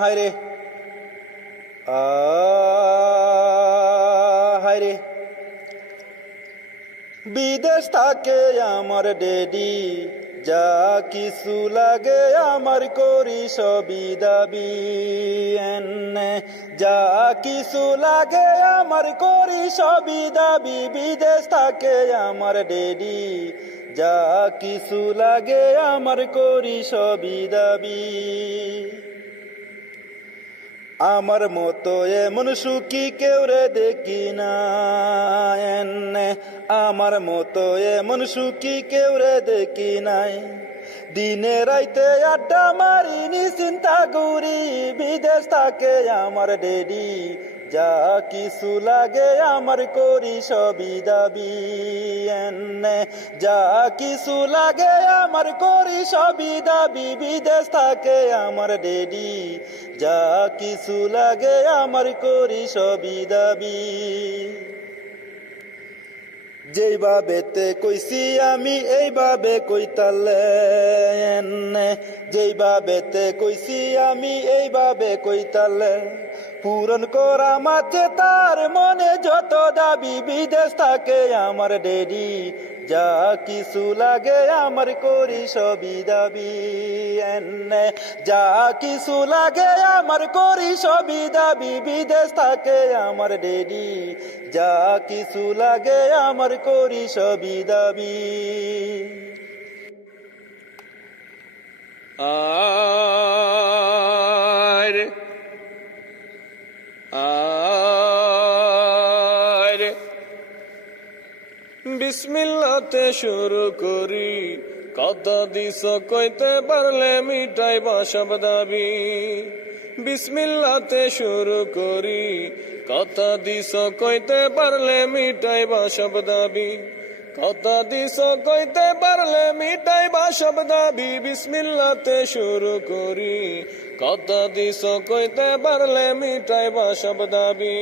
হায়রে হায়রে বিদেশ থাকে আমার ডেডি, যা কিছু লাগে আমার করি সবই দাবি। এনে যা কিছু লাগে আমার করি সবই দাবি। বিদেশ থাকে আমার ডেডি, যা কিছু লাগে আমার করি সবই দাবি। আমার মতো এমন সুখী কেউ রে দেখি না, এনে আমার মতো এমন সুখী কেউ রে দেখি নাই। দিনে রাইতে আড্ডা মারি নিশ্চিন্তা ঘুরি, বিদেশ থাকে আমার ডেডি, যা কিছু লাগে আমার করি সবই দাবি। এনে যা কিছু লাগে আমার করি সবই দাবি। বিদেশ থাকে আমার ডেডি, যা কিছু লাগে আমার করি সবই দাবি। যেইভাবেতে কইছি আমি এইভাবে কইতালে, এনে যেইভাবেতে কইছি আমি এইভাবে কইতালে, পূরণ করা মাঝে তার মনে যত দাবি। বিদেশ থাকে আমার ডেডি, যা কিছু লাগে আমার করি সবই দাবি। এনে যা কিছু লাগে আমার করি সবই দাবি। বিদেশ থাকে আমার ডেডি, যা কিছু লাগে আমার করি সবই দাবি। আরে আরে বিসমিল্লাতে শুরু করি, কথা দিস কইতে পারলে মিটাইবা সব দাবি। বিসমিল্লাতে শুরু করি, কথা দিস কইতে পারলে মিটাইবা সব দাবি। কথা দিস কইতে পারলে মিটাইবা সব দাবি। বিসমিল্লাতে শুরু করি, কথা দিস কইতে পারলে মিটাইবা সব দাবি।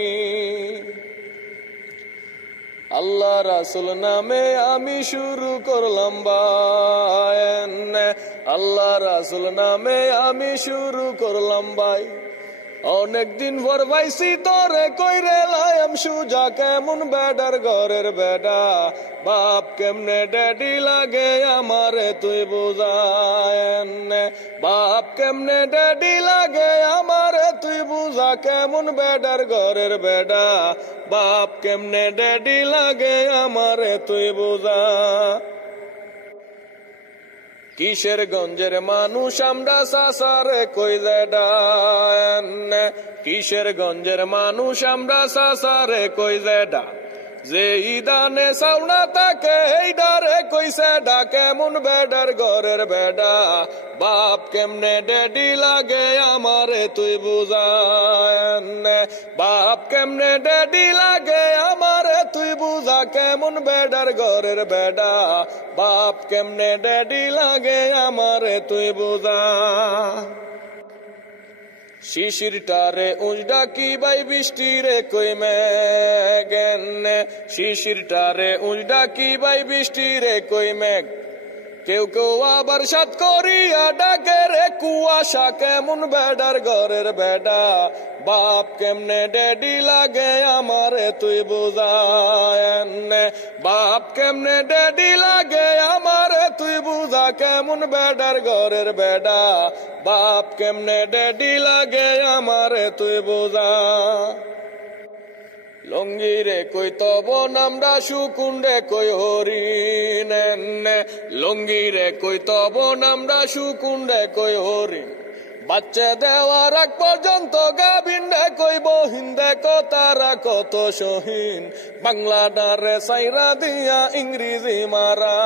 আল্লাহ রাসূল নামে আমি শুরু করলাম বায়ান, আল্লাহ রাসূল নামে আমি শুরু করলাম ভাই। অনেকদিন পর পাইছি তোরে কইরে লায়াম সুজা, কেমন বেডার ঘরের বেডা, বাপ কেমনে ড্যাডি লাগে আমারে তুই বুঝায়েন। বাপ কেমনে ড্যাডি লাগে আমারে তুই বুঝা, কেমন বেডার ঘরের বেডা, বাপ কেমনে ড্যাডি লাগে আমারে তুই বুঝা। কিসের গঞ্জের মানুষ আমরা সাসারে কইলে ডান, কিসের গঞ্জের মানুষ আমরা সাসারে কইলে ডা। যে ইদানে সাউনা তাকে এই ডারে কইছে ডা, কেমন বেডার ঘরের বেডা, বাপ কেমনে ড্যাডি লাগে আমারে তুই বুঝায়েন। বাপ কেমনে ড্যাডি লাগে আমারে তুই বুঝা, কেমন বেডার ঘরের বেডা, বাপ কেমনে ড্যাডি লাগে আমারে তুই বুঝা। শিশিরটারে উজডা কি বাই বৃষ্টি রে কই মেঘেন, শিশিরটারে উজডা কি বাই বৃষ্টি রে কই মেঘ। কেউ কেউ আবার সাত করিয়া ডাকে রে কুয়াশা, কেমন বেডার ঘরের বেডা, বাপ কেমনে ড্যাডি লাগে আমারে তুই বুঝায়েন। বাপ কেমনে ড্যাডি লাগে আমারে তুই বুঝা, কেমন বেডার ঘরের বেডা, বাপ কেমনে ড্যাডি লাগে আমারে তুই বুঝা। লঙ্গিরে কই তব নামডা সুকুণ্ডে কই হরিণ, লঙ্গিরে কই তব নামডা সুকুণ্ডে কই হরিণ। বাচ্চা দেওয়ার আগ পর্যন্ত গাবিন্ডে কই বহিন, দেখো তারা কত সহীন, বাংলা ডারে সাইরা দিয়া ইংরেজি মারা।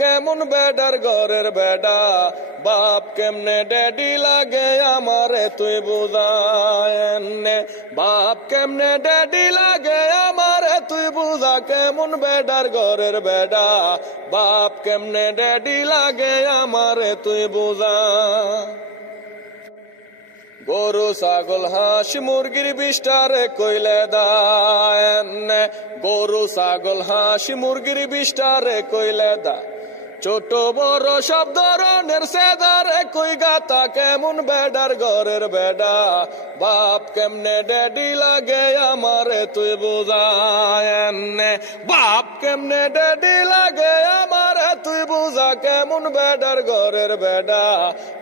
কেমন বেডার ঘরের বেডা, বাপ কেমনে ড্যাডি লাগে আমারে তুই বুঝায়েন। বাপ কেমনে ড্যাডি লাগে আমারে তুই বুঝা, কেমন বেডার ঘরের বেডা, বাপ কেমনে ড্যাডি লাগে আমারে তুই বুঝা। গরু ছাগল হাঁস মুরগির বিষ্টারে কইলে দায়েন, গরু ছাগল হাঁস মুরগির বিষ্টারে কইলে দা। ছোট বড় সব ধরনের সেদার একই গাতা কেমন বেডার ঘরের বেডা বাপ কেমনে ড্যাডি লাগে আমারে তুই বুঝায় এমনে বাপ কেমনে ড্যাডি লাগে আমারে তুই বুঝা কেমন বেডার ঘরের বেডা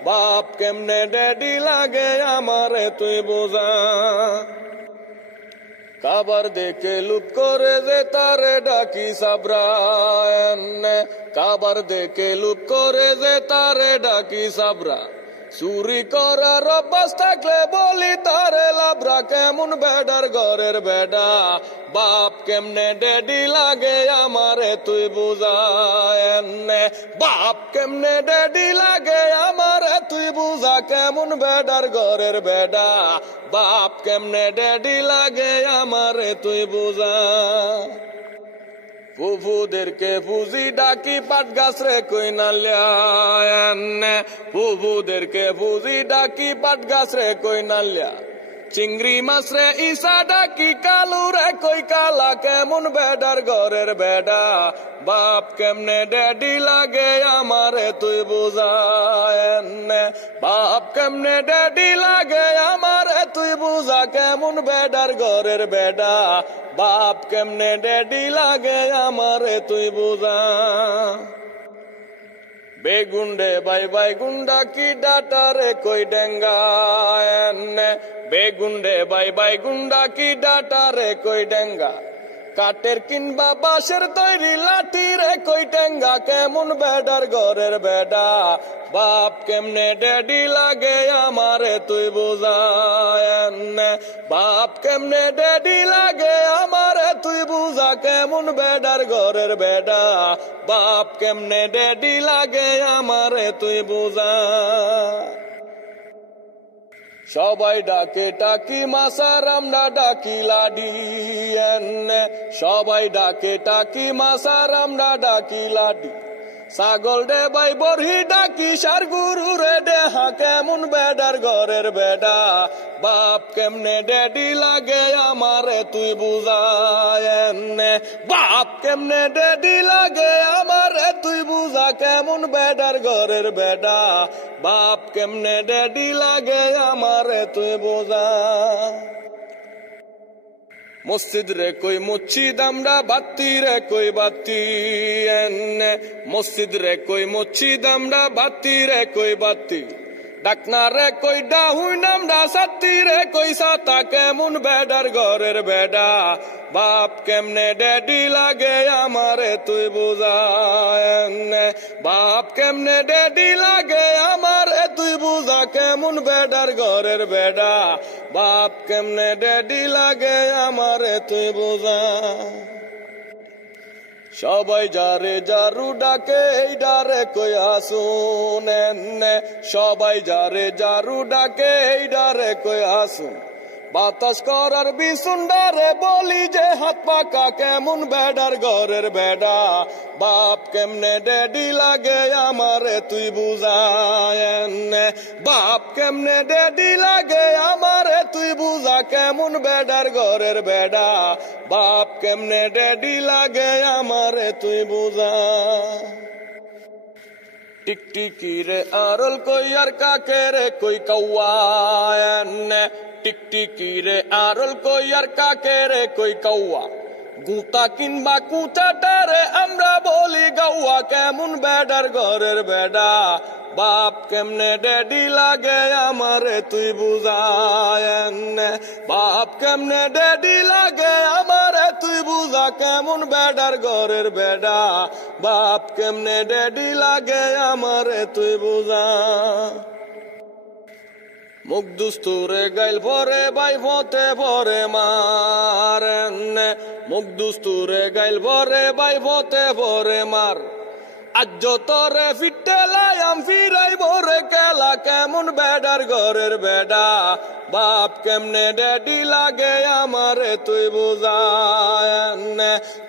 বাপ কেমনে ড্যাডি লাগে আমারে তুই বুঝা কাবার দেখে লুপ করে যে তারে ডাকি সাবরান কাবার দেখে লুপ করে যে তারে ডাকি সাবরা চুরি করার অভ্যাস থাকলে বলি তারে লাভরা কেমন বেডার ঘরের বেডা বাপ কেমনে ড্যাডি লাগে আমারে তুই বুঝায় বাপ কেমনে ড্যাডি লাগে আমারে তুই বুঝা কেমন বেডার ঘরের বেডা বাপ কেমনে ড্যাডি লাগে আমারে তুই বুঝা ফুফুদেরকে ফুজি ডাকি পাট গাছ রে কই নালিয়া ফুফুদেরকে ফুজি ডাকি পাট গাছ রে কই নালিয়া চিংড়ি মাছ রে ইসা ডাকি কালু রে কই কালা কেমন বেডার ঘরের বেডা বাপ কেমনে ড্যাডি লাগে আমারে তুই বুঝায় বাপ কেমনে ড্যাডি লাগে আমারে তুই বুঝা কেমন বেডার ঘরের বেডা বাপ কেমনে ড্যাডি লাগে আমারে তুই বুঝা বেগুন্ডে বাই বাই গুন্ডা কি ডাটা রে কই ডেঙ্গা বেগুন্ডে বাই বাই গুন্ডা কি ডাটা রে কই ডেঙ্গা কাটের কিনবা বাঁশের তৈরি লাঠি রে কই টেঙ্গা কেমন বেডার ঘরের বেডা বাপ কেমনে ড্যাডি লাগে আমারে তুই বুঝায় বাপ কেমনে ড্যাডি লাগে আমারে তুই বুঝা কেমন বেডার ঘরের বেডা বাপ কেমনে ড্যাডি লাগে আমারে তুই বুঝা সবাই ডাকে টাকি মাসার আমরা ডাকি লাডি সবাই ডাকে টাকি মাসার আমরা ডাকি লাডি ছাগল রে বাই বরহি ডাকি সার গুরু রে দেহা কেমন বেডার ঘরের বেডা বাপ কেমনে ড্যাডি লাগে আমারে তুই বুঝায় বাপ কেমনে ড্যাডি লাগে আমারে তুই বুঝা কেমন বেডার ঘরের বেডা বাপ কেমনে ড্যাডি লাগে আমারে তুই বুঝা মসজিদ রে কই মসজিদ আমরা বাতি রে কই বাতি মসজিদ রে কই মসজিদ আমরা বাতি রে কই বাতি ডাকনা রে কই ডাহুই নামডা সাতি রে কই সাতা কেমন বেডার ঘরের বেডা বাপ কেমনে ড্যাডি লাগে আমারে তুই বুঝায় বাপ কেমনে ড্যাডি লাগে আমারে তুই বুঝা কেমন বেডার ঘরের বেডা বাপ কেমনে ড্যাডি লাগে আমারে তুই বুঝা সবাই যারে জারু ডাকে এই ডারে কই আসুন সবাই যারে জারু ডাকে এই ডারে কই আসুন বাতাস করার বিসুন্ডারে বলি যে হাত পাকা কেমন বেডার ঘরের বেডা বাপ কেমনে ড্যাডি লাগে আমারে তুই বুঝায় বাপ কেমনে ড্যাডি লাগে আমারে তুই বুঝা কেমন বেডার ঘরের বেডা বাপ কেমনে ড্যাডি লাগে আমারে তুই বুঝা টিকটিকি রে আরল কই আর কাকে রে কই কৌয়া টিকটিকি রে আরল কই আর কাকে রে কই কৌয়া গুতা কিনবা কুচাটা রে আমরা বলি গাওয়া কেমন বেডার ঘরের বেডা বাপ কেমনে ড্যাডি লাগে আমারে তুই বুঝায় বাপ কেমনে ড্যাডি লাগে আমারে তুই বুঝা কেমন বেডার ঘরের বেডা বাপ কেমনে ড্যাডি লাগে আমারে তুই বুঝা মুখ দুস্তুরে গাইল ভরে বাই ফতে ভরে মার মুখ দুস্তুরে গাইল ভরে বাই ফতে ভরে মার আজ তোরে ফিটে লায়াম ফিরাই ভরে কেলা কেমন বেডার ঘরের বেডা বাপ কেমনে ড্যাডি লাগে আমারে তুই বুঝায়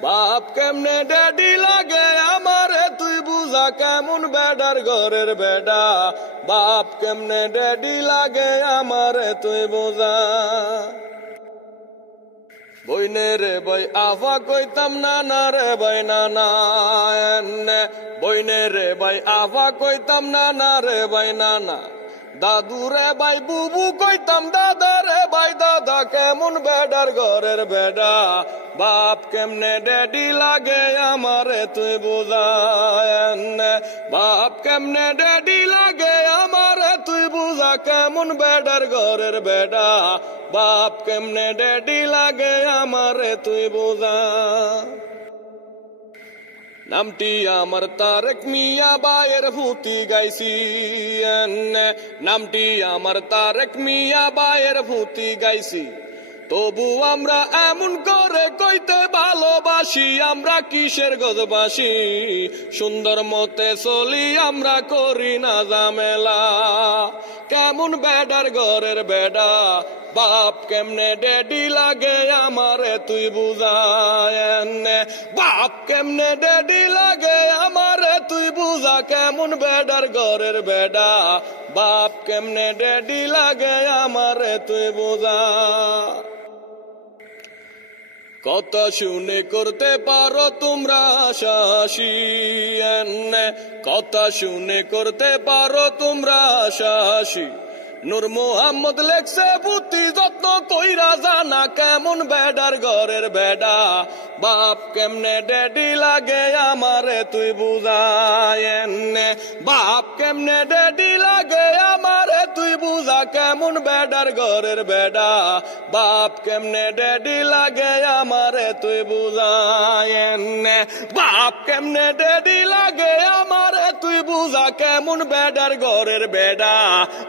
বাপ কেমনে ড্যাডি লাগে আমারে তুই বুঝা কেমন বেডার ঘরের বেডা বাপ কেমনে ড্যাডি লাগে আমারে তুই বুঝা বইনে রে বই আফা কইতাম নানা রে বই নানা এন্নে বইনে রে বই আফা কইতাম নানা রে বই নানা দাদু রে ভাই বুবু কইতাম দাদা রে ভাই দাদা কেমন বেডার ঘরের বেডা বাপ কেমনে ড্যাডি লাগে আমারে তুই বুঝায় বাপ কেমনে ড্যাডি লাগে আমারে তুই বুঝা কেমন বেডার ঘরের বেডা বাপ কেমনে ড্যাডি লাগে আমারে তুই বুঝা নামটি আমার তারেক মিয়া বায়ের হুতি গাইছি নামটি আমার তারেক মিয়া বায়ের হুতি গাইছি তবু আমরা এমন করে কইতে ভালোবাসি আমরা কিসের গদবাসি সুন্দর মতে চলি আমরা করি না ঝামেলা কেমন বেডার ঘরের বেডা বাপ কেমনে ড্যাডি লাগে আমারে তুই বুঝায় বাপ কেমনে ড্যাডি লাগে আমারে তুই বুঝা কেমন বেডার ঘরের বেডা বাপ কেমনে ড্যাডি লাগে আমারে তুই বুঝা কথা শুনে করতে পারো তোমরা শাসি কথা শুনে করতে পারো তোমরা শাসি নূর মোহাম্মদ লেখছে বুদ্ধি যত্ন কইরা জানা কেমন বেডার ঘরের বেডা বাপ কেমনে ড্যাডি লাগে আমারে তুই বুঝায় বাপ কেমনে ড্যাডি লাগে আমারে তুই বুঝা কেমন বেডার ঘরের বেডা বাপ কেমনে ড্যাডি লাগে আমারে তুই বুঝায় বাপ কেমনে ড্যাডি লাগে আমারে তুই বুঝা কেমন বেডার ঘরের বেডা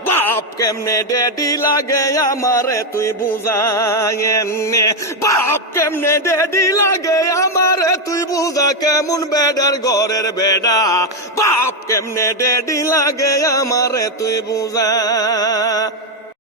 বাপ কেমনে ড্যাডি লাগে আমারে তুই বুঝায় বাপ কেমনে ড্যাডি লাগে আমারে তুই বুঝা কেমন বেডার ঘরের বেডা বাপ কেমনে ড্যাডি লাগে আমারে তুই বুঝা